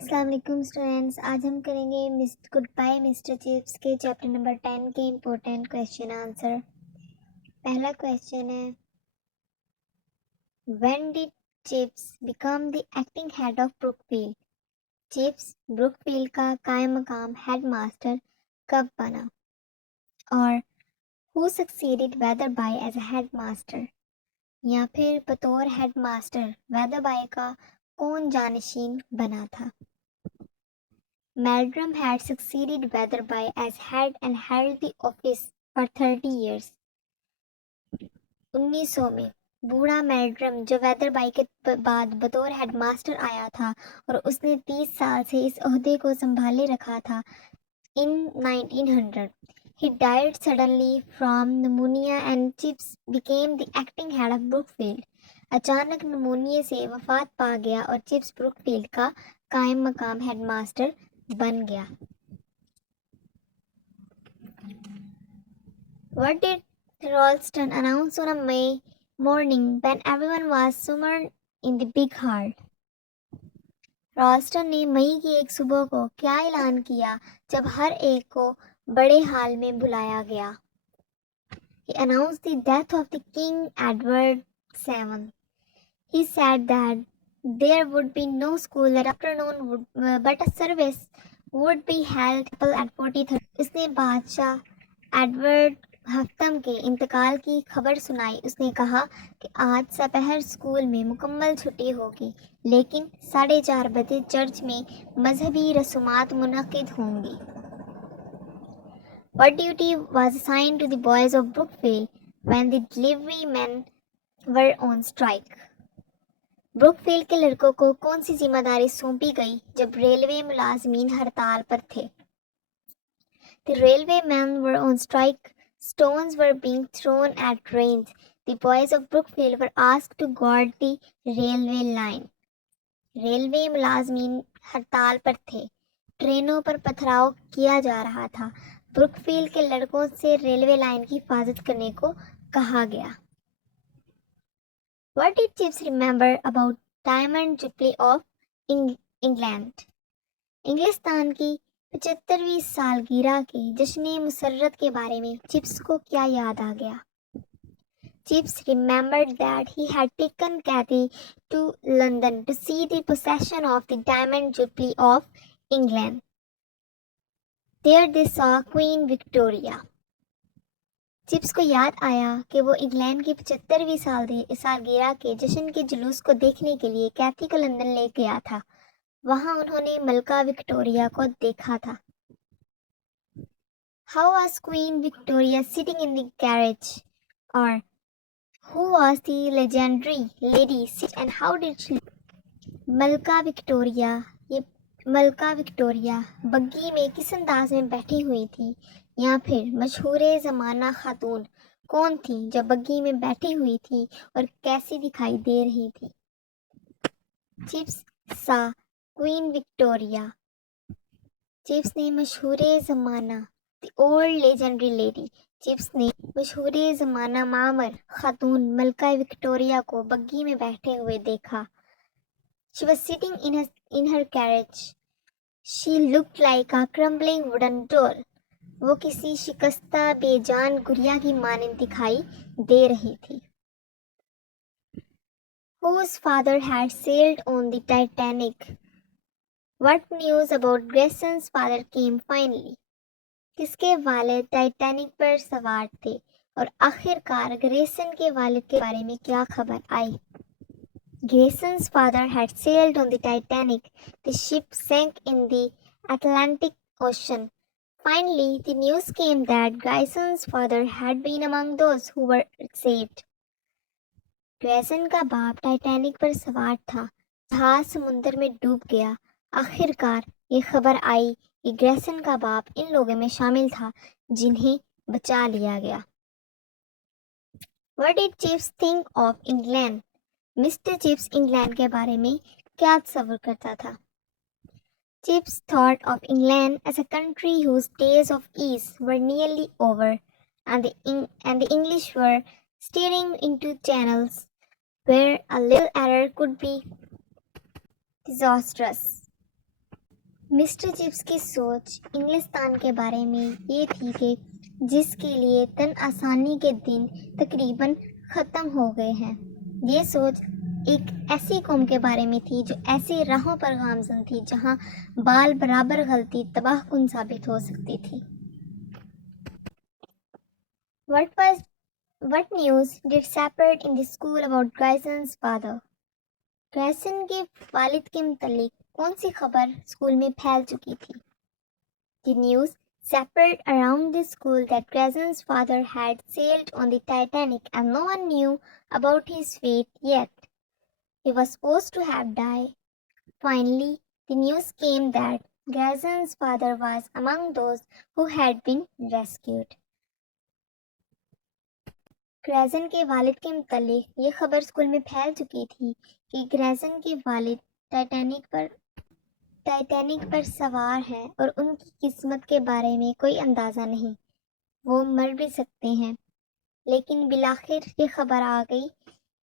अस्सलाम वालेकुम स्टूडेंट्स। आज हम करेंगे गुड बाय मिस्टर चिप्स के चैप्टर नंबर 10 के इम्पोर्टेंट क्वेश्चन आंसर। पहला क्वेश्चन है, when did Chips become the acting head of Brookfield? Chips Brookfield का कायम मकाम हेड मास्टर कब बना? और who succeeded Wetherby as a headmaster? या फिर बतौर हेड मास्टर वेदरबाई का कौन जानशीन बना था? Meldrum had succeeded Weatherby as head and held the office for 30 years. 1900 में बूढ़ा मेल्ड्रम जो वेदरबाई के बाद बतौर हेडमास्टर आया था और उसने 30 साल से इस ओहदे को संभाले रखा था। In 1900, he died suddenly from pneumonia and Chips became the acting head of Brookfield. अचानक नमूनिया से वफात पा गया और चिप्स ब्रुकफील्ड का कायम मकाम हेडमास्टर बन गया। What did Ralston announce on a May morning when everyone was summoned in the big hall? रॉल्स्टन ने मई की एक सुबह को क्या ऐलान किया जब हर एक को बड़े हाल में बुलाया गया? He announced the death of the King Edward VII. He said that there would be no school that afternoon but a service would be held at 40:30. उसने बादशाह एडवर्ड हफ्तम के इंतकाल की खबर सुनाई। उसने कहा कि आज दोपहर स्कूल में मुकम्मल छुट्टी होगी, लेकिन 4:30 बजे चर्च में मजहबी रसूमात मुनक्किद होंगी। What duty was assigned to the boys of Brookfield when the delivery men were on strike? Brookfield के लड़कों को कौन सी जिम्मेदारी सौंपी गई जब रेलवे मुलाजमीन हड़ताल पर थे? The railway men were on strike. Stones were being thrown at trains. The boys of Brookfield were asked to guard the railway line. Railway मुलाजमीन हड़ताल पर थे। ट्रेनों पर पथराव किया जा रहा था। ब्रुकफील्ड के लड़कों से रेलवे लाइन की हिफाजत करने को कहा गया। What did Chips remember about Diamond Jubilee of England? इंग्लिस्तान की 75वीं सालगिरह के जश्न मुसर्रत के बारे में चिप्स को क्या याद आ गया? Chips remembered that he had taken Cathy to London to see the procession of the Diamond Jubilee of England. There they saw Queen Victoria. Chips को याद आया कि वो इंग्लैंड की 75वीं सालगिरह के जश्न के जुलूस को देखने के लिए कैथी को लंदन ले गया था। वहां उन्होंने मलका विक्टोरिया को देखा था। How was Queen Victoria sitting in the carriage? Or who was the legendary lady and how did she? मलका विक्टोरिया बग्गी में किस अंदाज में बैठी हुई थी? या फिर मशहूर ज़माना खातून कौन थी जो बग्गी में बैठी हुई थी और कैसी दिखाई दे रही थी? चिप्स सा क्वीन विक्टोरिया। चिप्स ने मशहूर ज़माना the old legendary lady. Chips ने मशहूर ज़माना मामर खातून मलका विक्टोरिया को बग्गी में बैठे हुए देखा। She was sitting in her carriage. She looked like a crumbling wooden doll. वो किसी शिकस्ता बेजान गुड़िया की मानंद दिखाई दे रही थी। Whose father had sailed on the Titanic? What news about Grayson's father came finally? किसके वालिद टाइटैनिक पर सवार थे और आखिरकार ग्रेसन के वालिद के बारे में क्या खबर आई? Grayson's father had sailed on the Titanic. The ship sank in the Atlantic Ocean. Finally, the news came that Grayson's father had been among those who were saved. Grayson का बाप टाइटैनिक पर सवार था। जहाज समुद्र में डूब गया। आखिरकार ये खबर आई कि ग्रेसन का बाप इन लोगों में शामिल था जिन्हें बचा लिया गया। What did Chips think of England? Mister chips England के बारे में क्या तस्वर करता था? Chips thought of England as a country whose days of ease were nearly over, and the English were steering into channels where a little error could be disastrous. Mister Gibs की सोच इंग्लिस्तान के बारे में ये थी कि जिसके लिए तन आसानी के दिन तकरीबन ख़त्म हो गए हैं। ये सोच एक ऐसी कौम के बारे में थी जो ऐसी राहों पर गामज़न थी जहां बाल बराबर गलती तबाहकुन साबित हो सकती थी। What news did Shepard in the school about Grayson's father? Grayson के वालिद के मुतालिक कौन सी खबर स्कूल में फैल चुकी थी? The news spread around the school that Grayson's father had sailed on the Titanic and no one knew about his fate yet. He was supposed to have died. Finally, the news came that Grayson's father was among those who had been rescued. Grayson के वालिद के मुतालिक ये खबर school में फैल चुकी थी कि ग्रैसन के वालिद टाइटैनिक पर सवार हैं और उनकी किस्मत के बारे में कोई अंदाज़ा नहीं। वो मर भी सकते हैं। लेकिन बिलाखिर ये खबर आ गई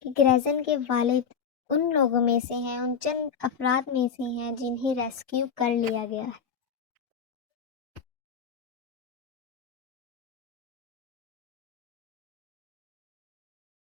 कि ग्रैसन के वालिद उन लोगों में से हैं, उन चंद अफराद में से हैं जिन्हें रेस्क्यू कर लिया गया है।